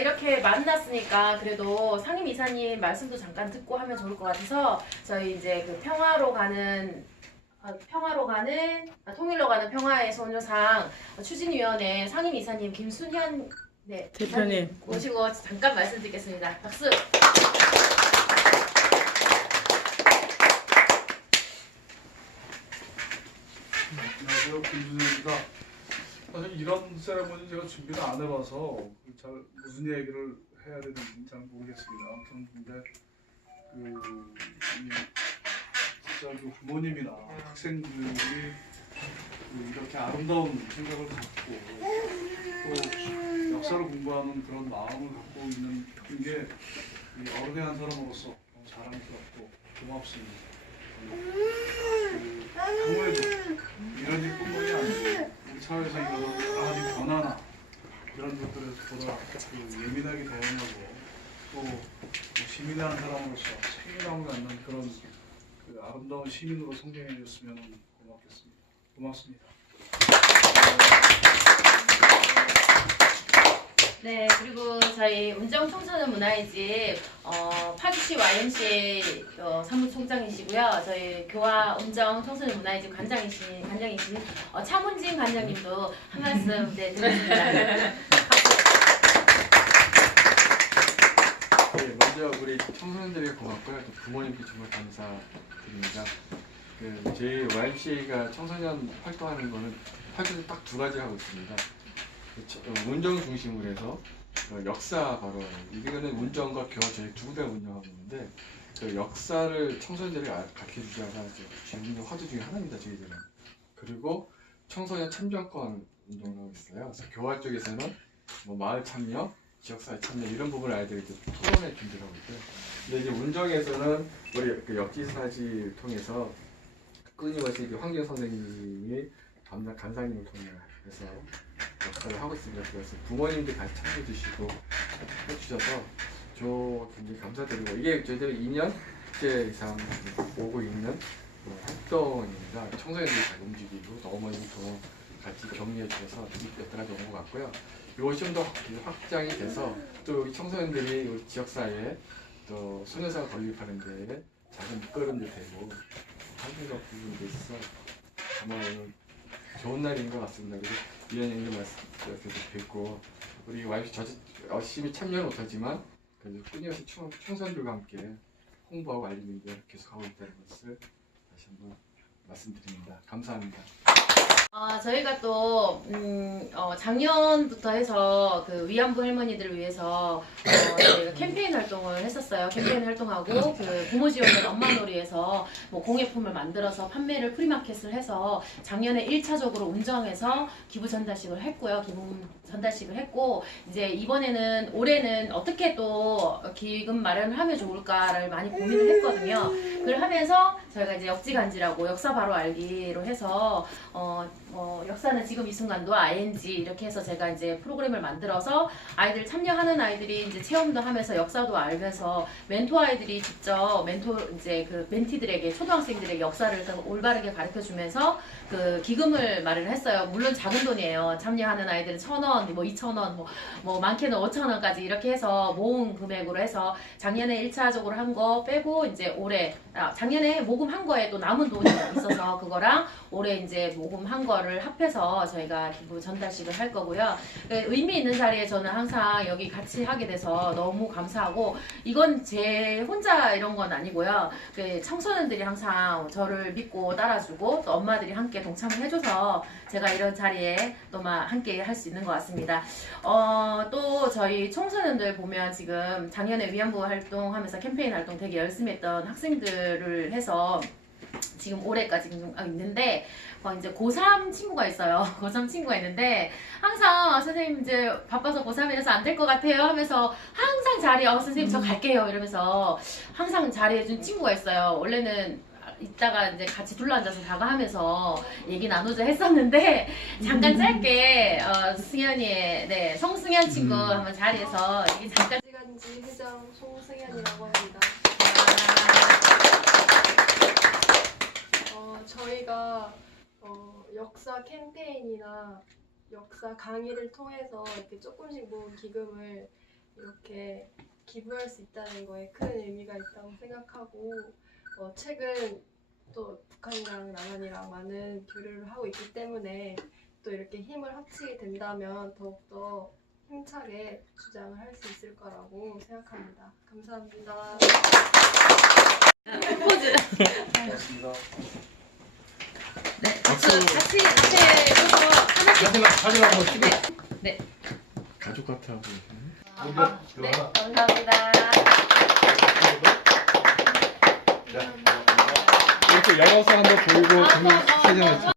이렇게 만났으니까 그래도 상임 이사님 말씀도 잠깐 듣고 하면 좋을 것 같아서 저희 이제 그 평화로 가는 아, 평화로 가는 아, 통일로 가는 평화의 소녀상 추진위원회 상임 이사님 김순현 네, 대표님. 이사님 모시고 잠깐 말씀드리겠습니다. 박수. 안녕하세요 김준현입니다. 사실 이런 세레모니 제가 준비를 안 해봐서 잘 무슨 얘기를 해야 되는지 잘 모르겠습니다. 아무튼 근데 그 이, 진짜 그 부모님이나 학생들이 그 이렇게 아름다운 생각을 갖고 또 역사를 공부하는 그런 마음을 갖고 있는 게이 어른의 한 사람으로서 너무 자랑스럽고 고맙습니다. 그 당부해도 이런 일뿐만이 아니고 우리 사회에서 이런 여러 가지 변화나 이런 것들에보다 그 예민하게 대응하고 시민의 한 사람으로서 책임감을 갖는 그런 그 아름다운 시민으로 성장해 줬으면 고맙겠습니다. 고맙습니다. 네, 그리고 저희 운정 청소년 문화의 집 어, 파주시 YMCA 어, 사무총장이시고요. 저희 교화 운정 청소년 문화의 집 관장이신 관장이신 어, 차문진 관장님도 한 말씀 네, 드리겠습니다. 네, 먼저 우리 청소년들에게 고맙고요. 또 부모님께 정말 감사드립니다. 그 저희 YMCA가 청소년 활동하는 거는 활동을 딱두 가지 하고 있습니다. 그 저- 어, 운정 중심으로 해서 어, 역사 바로 이거는 운정과 교화 저희 두 군데가 운영하고 있는데 그 역사를 청소년들에게 아- 가르쳐 주자가 이제 주요 화두 중에 하나입니다. 저희들은 그리고 청소년 참정권 운동을 하고 있어요. 그래서 교화 쪽에서는 뭐 마을 참여, 지역사회 참여 이런 부분을 아이들이 이제 토론에 준비를 하고 있고요. 근데 이제 운정에서는 우리 그 역지사지를 통해서 끊임없이 황경 선생님이 담당 간사님을 통해서 역사를 하고 있습니다. 그래서 부모님들 같이 참여해 주시고 해주셔서 저 굉장히 감사드리고 이게 저희들이 2년째 이상 오고 있는 뭐 활동입니다. 청소년들이 잘 움직이고 또 어머님도 같이 격려해 주셔서 여태까지 온 것 같고요. 이것이 좀 더 확장이 돼서 또 청소년들이 우리 지역사회에 또 소녀상 건립하는 데에 작은 밑거름도 되고 한국적 부분도 있어 아마 오늘 좋은 날인 것 같습니다. 그래서 위원장님 말씀 뵙고 우리 와이프 저 열심히 참여는 못하지만 끊임없이 청- 청소년들과 함께 홍보하고 알리는 데 계속 하고 있다는 것을 다시 한번 말씀드립니다. 감사합니다. 어, 저희가 또 음, 어, 작년부터 해서 그 위안부 할머니들을 위해서 어, 저희가 캠페인 활동을 했었어요. 캠페인 활동하고 그 부모 지원을 엄마놀이에서 뭐 공예품을 만들어서 판매를 프리마켓을 해서 작년에 1차적으로 운정에서 기부 전달식을 했고요. 기부 전달식을 했고 이제 이번에는 올해는 어떻게 또 기금 마련을 하면 좋을까를 많이 고민을 했거든요. 그걸 하면서 저희가 이제 역지간지라고 역사 바로 알기로 해서 어, 어, 역사는 지금 이 순간도 ING 이렇게 해서 제가 이제 프로그램을 만들어서 아이들 참여하는 아이들이 이제 체험도 하면서 역사도 알면서 멘토 아이들이 직접 멘토 이제 그 멘티들에게 초등학생들에게 역사를 더 올바르게 가르쳐 주면서 그 기금을 마련을 했어요. 물론 작은 돈이에요. 참여하는 아이들은 천 원, 뭐 이천 원, 뭐, 뭐 많게는 오천 원까지 이렇게 해서 모은 금액으로 해서 작년에 1차적으로 한 거 빼고 이제 올해 아, 작년에 모금한 거에 또 남은 돈이 있어서 그거랑 올해 이제 모금한 거를 합해서 저희가 기부 전달식을 할 거고요. 그 의미 있는 자리에 저는 항상 여기 같이 하게 돼서 너무 감사하고 이건 제 혼자 이런 건 아니고요. 그 청소년들이 항상 저를 믿고 따라주고 또 엄마들이 함께 동참을 해줘서 제가 이런 자리에 또 막 함께 할 수 있는 것 같습니다. 어, 또 저희 청소년들 보면 지금 작년에 위안부 활동하면서 캠페인 활동 되게 열심히 했던 학생들을 해서 지금 올해까지 지금 있는데 어, 이제 고3 친구가 있어요. 고3 친구가 있는데 항상 아, 선생님 이제 바빠서 고3이라서 안 될 것 같아요 하면서 항상 자리에 어, 선생님 저 갈게요 이러면서 항상 자리해준 친구가 있어요. 원래는 이따가 이제 같이 둘러앉아서 다가하면서 얘기 나누자 했었는데 잠깐 짧게 어, 승현이의 네 성승현 친구 음. 한번 자리에서 얘기 잠깐 시간지 회장 송승현이라고 합니다. 어, 저희가 어, 역사 캠페인이나 역사 강의를 통해서 이렇게 조금씩 모은 기금을 이렇게 기부할 수 있다는 거에 큰 의미가 있다고 생각하고 어, 최근 또 북한이랑 남한이랑 많은 교류를 하고 있기 때문에 또 이렇게 힘을 합치게 된다면 더욱더 힘차게 주장을 할 수 있을 거라고 생각합니다. 감사합니다. 포즈. 고맙습니다. 네, 박수 같이 앞에 서서 하나씩. 사진 사진 한번 찍어. 가족 같아 보이시네. 아, 네, 감사합니다. 이렇게 열어서 한번 보이고 아, 어, 어, 사진을 어, 찍